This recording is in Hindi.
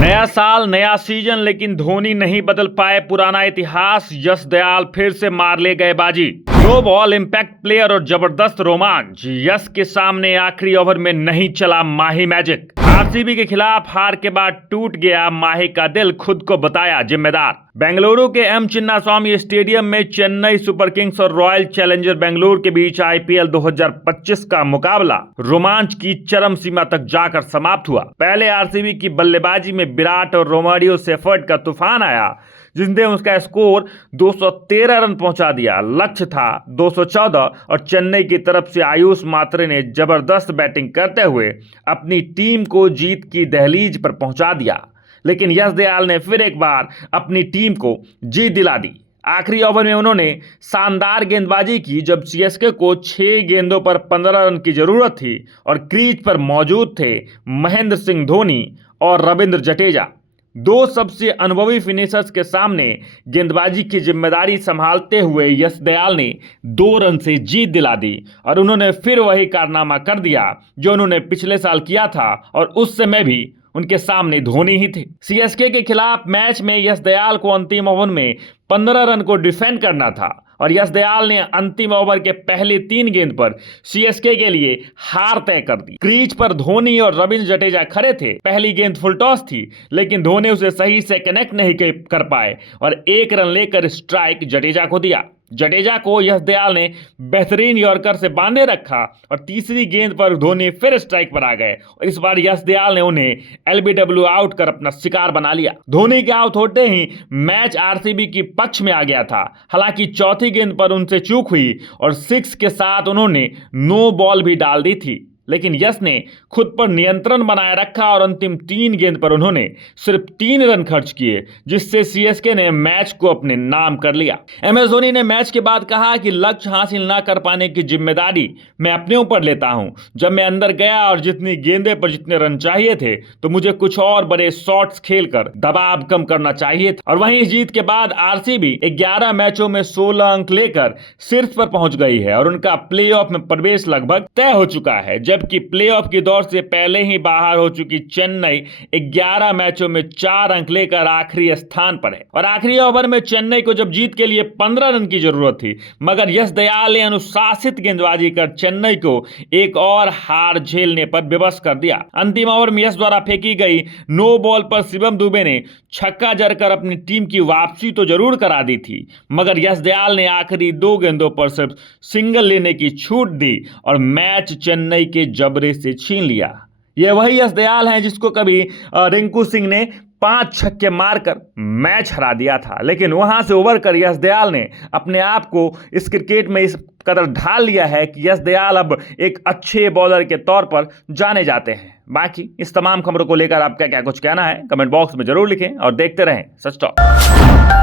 नया साल नया सीजन, लेकिन धोनी नहीं बदल पाए पुराना इतिहास। यश दयाल फिर से मार ले गए बाजी। नो बॉल इंपैक्ट प्लेयर और जबरदस्त रोमांच। यश के सामने आखिरी ओवर में नहीं चला माही मैजिक। आरसीबी के खिलाफ हार के बाद टूट गया माही का दिल, खुद को बताया जिम्मेदार। बेंगलुरु के एम चिन्नास्वामी स्टेडियम में चेन्नई सुपर किंग्स और रॉयल चैलेंजर बेंगलुरु के बीच आईपीएल 2025 का मुकाबला रोमांच की चरम सीमा तक जाकर समाप्त हुआ। पहले आरसीबी की बल्लेबाजी में विराट और रोमारियो सेफर्ड का तूफान आया, जिसने उसका स्कोर 213 रन पहुंचा दिया। लक्ष्य था 214 और चेन्नई की तरफ से आयुष मात्रे ने जबरदस्त बैटिंग करते हुए अपनी टीम को जीत की दहलीज पर पहुंचा दिया। लेकिन यश दयाल ने फिर एक बार अपनी टीम को जीत दिला दी। आखिरी ओवर में उन्होंने शानदार गेंदबाजी की जब सीएसके को 6 गेंदों पर 15 रन की जरूरत थी और क्रीज पर मौजूद थे महेंद्र सिंह धोनी और रविंद्र जडेजा। दो सबसे अनुभवी फिनिशर्स के सामने गेंदबाजी की जिम्मेदारी संभालते हुए यश दयाल ने 2 रन से जीत दिला दी और उन्होंने फिर वही कारनामा कर दिया जो उन्होंने पिछले साल किया था, और उस समय भी उनके सामने धोनी ही थे। सीएसके के खिलाफ मैच में यश दयाल को अंतिम ओवर में 15 रन को डिफेंड करना था और यश दयाल ने अंतिम ओवर के पहले 3 गेंद पर सीएसके के लिए हार तय कर दी। क्रीज पर धोनी और रविंद्र जडेजा खड़े थे। पहली गेंद फुल टॉस थी, लेकिन धोनी उसे सही से कनेक्ट नहीं कर पाए और 1 रन लेकर स्ट्राइक जडेजा को दिया। जडेजा को यश दयाल ने बेहतरीन यॉर्कर से बांधे रखा और तीसरी गेंद पर धोनी फिर स्ट्राइक पर आ गए और इस बार यश दयाल ने उन्हें एलबीडब्ल्यू आउट कर अपना शिकार बना लिया। धोनी के आउट होते ही मैच आरसीबी की पक्ष में आ गया था। हालांकि चौथी गेंद पर उनसे चूक हुई और 6 के साथ उन्होंने नो बॉल भी डाल दी थी, लेकिन यश ने खुद पर नियंत्रण बनाए रखा और अंतिम 3 गेंद पर उन्होंने सिर्फ 3 रन खर्च किए, जिससे सीएसके ने मैच को अपने नाम कर लिया। एमएस धोनी ने मैच के बाद कहा कि लक्ष्य हासिल ना कर पाने की जिम्मेदारी मैं अपने ऊपर लेता हूं। जब मैं अंदर गया और जितनी गेंदे पर जितने रन चाहिए थे, तो मुझे कुछ और बड़े शॉट्स खेलकर दबाव कम करना चाहिए था। और वहीं जीत के बाद आरसीबी 11 मैचों में 16 अंक लेकर शीर्ष पर पहुंच गई है और उनका प्लेऑफ में प्रवेश लगभग तय हो चुका है, जबकि प्लेऑफ की दौड़ से पहले ही बाहर हो चुकी चेन्नई 11 मैचों में 4 अंक लेकर आखिरी स्थान पर है। और आखिरी ओवर में चेन्नई को जब जीत के लिए 15 रन की जरूरत थी, मगर यश दयाल ने अनुशासित गेंदबाजी कर चेन्नई को एक और हार झेलने पर विवश कर दिया। अंतिम ओवर में यश द्वारा फेंकी गई नो बॉल पर शिवम दुबे ने छक्का जड़कर अपनी टीम की वापसी तो जरूर करा दी थी, मगर यश दयाल ने आखिरी 2 गेंदों पर सिर्फ सिंगल लेने की छूट दी और मैच चेन्नई के जबरे से छीन लिया। ये वही यश दयाल हैं जिसको कभी रिंकू सिंह ने 5 छक्के मारकर मैच हरा दिया था, लेकिन वहां से उबर कर यश दयाल ने अपने आप को इस क्रिकेट में इस कदर ढाल लिया है कि यश दयाल अब एक अच्छे बॉलर के तौर पर जाने जाते हैं। बाकी इस तमाम खबरों को लेकर आपका क्या कुछ कहना है, कमेंट बॉक्स में जरूर लिखें और देखते रहें सच टॉक।